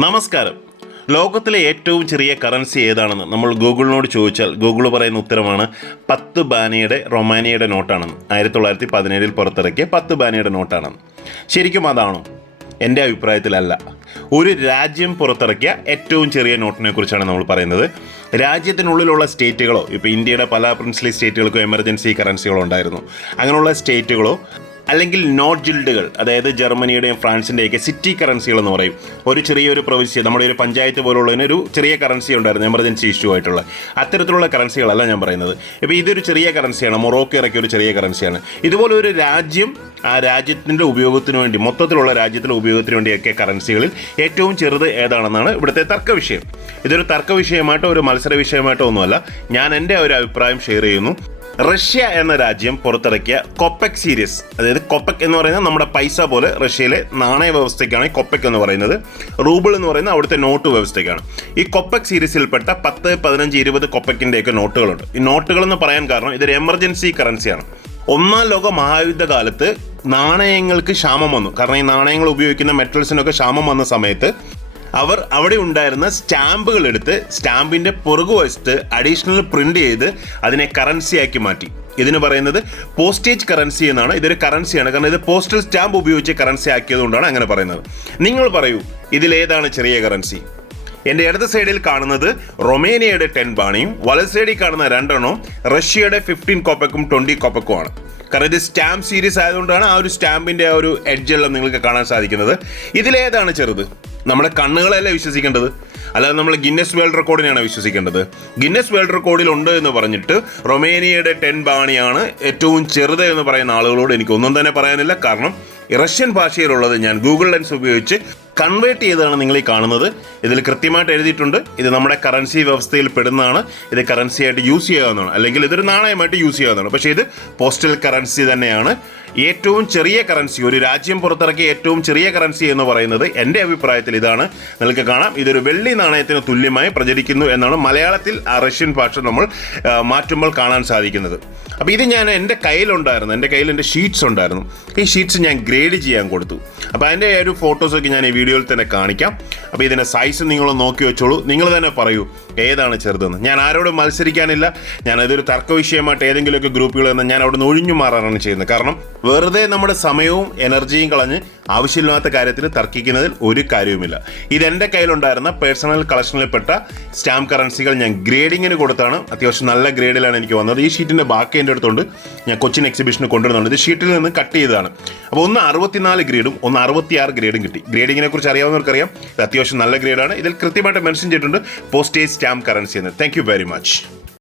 നമസ്കാരം. ലോകത്തിലെ ഏറ്റവും ചെറിയ കറൻസി ഏതാണെന്ന് നമ്മൾ ഗൂഗിളിനോട് ചോദിച്ചാൽ ഗൂഗിൾ പറയുന്ന ഉത്തരമാണ് പത്ത് ബാനിയുടെ റൊമാനിയയുടെ നോട്ടാണെന്ന്. ആയിരത്തി തൊള്ളായിരത്തി പതിനേഴിൽ പുറത്തിറക്കിയ പത്ത് ബാനിയുടെ നോട്ടാണെന്ന് ശരിക്കും അതാണോ? എന്റെ അഭിപ്രായത്തിലല്ല. ഒരു രാജ്യം പുറത്തിറക്കിയ ഏറ്റവും ചെറിയ നോട്ടിനെ കുറിച്ചാണ് നമ്മൾ പറയുന്നത്. രാജ്യത്തിനുള്ളിലുള്ള സ്റ്റേറ്റുകളോ ഇപ്പോൾ ഇന്ത്യയുടെ പല പ്രിൻസിലി സ്റ്റേറ്റുകൾക്കും എമർജൻസി കറൻസികളോ ഉണ്ടായിരുന്നു. അങ്ങനെയുള്ള സ്റ്റേറ്റുകളോ അല്ലെങ്കിൽ നോട്ട് ജിൽഡുകൾ അതായത് ജർമ്മനിയുടെയും ഫ്രാൻസിന്റെയൊക്കെ സിറ്റി കറൻസികൾ എന്ന് പറയും. ഒരു ചെറിയൊരു പ്രവിശ്യ നമ്മുടെ ഒരു പഞ്ചായത്ത് പോലുള്ളതിന് ഒരു ചെറിയ കറൻസി ഉണ്ടായിരുന്നു എമർജൻസി ഇഷ്യൂ ആയിട്ടുള്ള. അത്തരത്തിലുള്ള കറൻസികളല്ല ഞാൻ പറയുന്നത്. ഇപ്പോൾ ഇതൊരു ചെറിയ കറൻസിയാണ് മൊറോക്കോ ഇറക്കിയ ഒരു ചെറിയ കറൻസിയാണ് ഇതുപോലെ ഒരു രാജ്യം ആ രാജ്യത്തിന്റെ ഉപയോഗത്തിന് വേണ്ടി മൊത്തത്തിലുള്ള രാജ്യത്തിന്റെ ഉപയോഗത്തിന് വേണ്ടിയൊക്കെ കറൻസികളിൽ ഏറ്റവും ചെറുത് ഏതാണെന്നാണ് ഇവിടുത്തെ തർക്ക വിഷയം. ഇതൊരു തർക്ക വിഷയമായിട്ടോ ഒരു മത്സര വിഷയമായിട്ടോ ഒന്നുമല്ല. ഞാൻ എന്റെ ഒരു അഭിപ്രായം ഷെയർ ചെയ്യുന്നു. റഷ്യ എന്ന രാജ്യം പുറത്തിറക്കിയ കൊപ്പക് സീരീസ് അതായത് കൊപ്പക് എന്ന് പറയുന്നത് നമ്മുടെ പൈസ പോലെ റഷ്യയിലെ നാണയ വ്യവസ്ഥയ്ക്കാണ് ഈ കൊപ്പക് എന്ന് പറയുന്നത്. റൂബിൾ എന്ന് പറയുന്നത് അവിടുത്തെ നോട്ട് വ്യവസ്ഥയ്ക്കാണ്. ഈ കൊപ്പക് സീരീസിൽപ്പെട്ട പത്ത് പതിനഞ്ച് ഇരുപത് കൊപ്പക്കിന്റെയൊക്കെ നോട്ടുകളുണ്ട്. ഈ നോട്ടുകൾ എന്ന് പറയാൻ കാരണം ഇതൊരു എമർജൻസി കറൻസിയാണ്. ഒന്നാം ലോക മഹായുദ്ധ കാലത്ത് നാണയങ്ങൾക്ക് ക്ഷാമം വന്നു. കാരണം ഈ നാണയങ്ങൾ ഉപയോഗിക്കുന്ന മെറ്റൽസിനൊക്കെ ക്ഷാമം വന്ന സമയത്ത് അവർ അവിടെ ഉണ്ടായിരുന്ന സ്റ്റാമ്പുകൾ എടുത്ത് സ്റ്റാമ്പിന്റെ പുറകുവശത്ത് അഡീഷണൽ പ്രിന്റ് ചെയ്ത് അതിനെ കറൻസിയാക്കി മാറ്റി. ഇതിന് പറയുന്നത് പോസ്റ്റേജ് കറൻസി എന്നാണ്. ഇതൊരു കറൻസിയാണ് കാരണം ഇത് പോസ്റ്റൽ സ്റ്റാമ്പ് ഉപയോഗിച്ച് കറൻസി ആക്കിയതുകൊണ്ടാണ് അങ്ങനെ പറയുന്നത്. നിങ്ങൾ പറയൂ ഇതിലേതാണ് ചെറിയ കറൻസി എന്റെ ഇടത് സൈഡിൽ കാണുന്നത് റൊമേനിയയുടെ ടെൻ ബാണിയും വലത് സൈഡിൽ കാണുന്ന രണ്ടെണ്ണവും റഷ്യയുടെ ഫിഫ്റ്റീൻ കോപ്പക്കും ട്വന്റി കോപ്പക്കും ആണ് കാരണം ഇത് സ്റ്റാമ്പ് സീരീസ് ആയതുകൊണ്ടാണ് ആ ഒരു സ്റ്റാമ്പിന്റെ ആ ഒരു എഡ്ജെല്ലാം നിങ്ങൾക്ക് കാണാൻ സാധിക്കുന്നത്. ഇതിലേതാണ് ചെറുത്? നമ്മുടെ കണ്ണുകളല്ലേ വിശ്വസിക്കേണ്ടത്? അല്ലാതെ നമ്മൾ ഗിന്നസ് വേൾഡ് റെക്കോർഡിനെയാണ് വിശ്വസിക്കേണ്ടത്. ഗിന്നസ് വേൾഡ് റെക്കോർഡിൽ ഉണ്ട് എന്ന് പറഞ്ഞിട്ട് റൊമേനിയയുടെ ടെൻ ബാണിയാണ് ഏറ്റവും ചെറുത് എന്ന് പറയുന്ന ആളുകളോട് എനിക്ക് ഒന്നും തന്നെ പറയാനില്ല. കാരണം റഷ്യൻ ഭാഷയിലുള്ളത് ഞാൻ ഗൂഗിൾ ലെൻസ് ഉപയോഗിച്ച് കൺവേർട്ട് ചെയ്താണ് നിങ്ങൾ ഈ കാണുന്നത്. ഇതിൽ കൃത്യമായിട്ട് എഴുതിയിട്ടുണ്ട് ഇത് നമ്മുടെ കറൻസി വ്യവസ്ഥയിൽ പെടുന്നതാണ് ഇത് കറൻസി ആയിട്ട് യൂസ് ചെയ്യാവുന്നതാണ്. അല്ലെങ്കിൽ ഇതൊരു നാണയമായിട്ട് യൂസ് ചെയ്യാവുന്നതാണ്. പക്ഷേ ഇത് പോസ്റ്റൽ കറൻസി തന്നെയാണ്. ഏറ്റവും ചെറിയ കറൻസി ഒരു രാജ്യം പുറത്തിറക്കിയ ഏറ്റവും ചെറിയ കറൻസി എന്ന് പറയുന്നത് എന്റെ അഭിപ്രായത്തിൽ ഇതാണ്. നിങ്ങൾക്ക് കാണാം ഇതൊരു വെള്ളി നാണയത്തിന് തുല്യമായി പ്രചരിക്കുന്നു എന്നാണ് മലയാളത്തിൽ ആ റഷ്യൻ ഭാഷ നമ്മൾ മാറ്റുമ്പോൾ കാണാൻ സാധിക്കുന്നത്. അപ്പോൾ ഇത് ഞാൻ എന്റെ കയ്യിലുണ്ടായിരുന്നു എന്റെ കയ്യിൽ എന്റെ ഷീറ്റ്സ് ഉണ്ടായിരുന്നു. ഈ ഷീറ്റ്സ് ഞാൻ ഗ്രേഡ് ചെയ്യാൻ കൊടുത്തു. അപ്പോൾ അതിന്റെ ഒരു ഫോട്ടോസൊക്കെ ഞാൻ ഈ വീഡിയോയിൽ തന്നെ കാണിക്കാം. അപ്പോൾ ഇതിന്റെ സൈസ് നിങ്ങൾ നോക്കി വെച്ചോളൂ. നിങ്ങൾ തന്നെ പറയൂ ഏതാണ് ചെറുതെന്ന്. ഞാൻ ആരോടും മത്സരിക്കാനില്ല. ഞാൻ അതൊരു തർക്ക വിഷയമായിട്ട് ഏതെങ്കിലുമൊക്കെ ഗ്രൂപ്പുകൾ നിന്ന് ഞാൻ അവിടെ നിന്ന് ഒഴിഞ്ഞു മാറാനാണ് ചെയ്യുന്നത്. കാരണം വെറുതെ നമ്മുടെ സമയവും എനർജിയും കളഞ്ഞ് ആവശ്യമില്ലാത്ത കാര്യത്തിൽ തർക്കിക്കുന്നതിൽ ഒരു കാര്യവുമില്ല. ഇതെന്റെ കയ്യിലുണ്ടായിരുന്ന പേഴ്സണൽ കളക്ഷനിൽപ്പെട്ട സ്റ്റാമ്പ് കറൻസികൾ ഞാൻ ഗ്രേഡിങ്ങിന് കൊടുത്താണ്. അത്യാവശ്യം നല്ല ഗ്രേഡിലാണ് എനിക്ക് വന്നത്. ഈ ഷീറ്റിന്റെ ബാക്കി എന്റെ അടുത്തുണ്ട്. ഞാൻ കൊച്ചിൻ എക്സിബിഷന് കൊണ്ടുവരുന്നുണ്ട്. ഇത് ഷീറ്റിൽ നിന്ന് കട്ട് ചെയ്തതാണ്. അപ്പോൾ ഒന്ന് അറുപത്തിനാല് ഗ്രേഡും ഒന്ന് അറുപത്തിയാറ് ഗ്രേഡും കിട്ടി. ഗ്രേഡിങ്ങിനെ കുറിച്ച് അറിയാവുന്നവർക്കറിയാം. ഇത് അത്യാവശ്യം നല്ല ഗ്രേഡാണ് ഇതിൽ കൃത്യമായിട്ട് മെൻഷൻ ചെയ്തിട്ടുണ്ട് പോസ്റ്റേജ് സ്റ്റാമ്പ് കറൻസി എന്ന്. Thank very much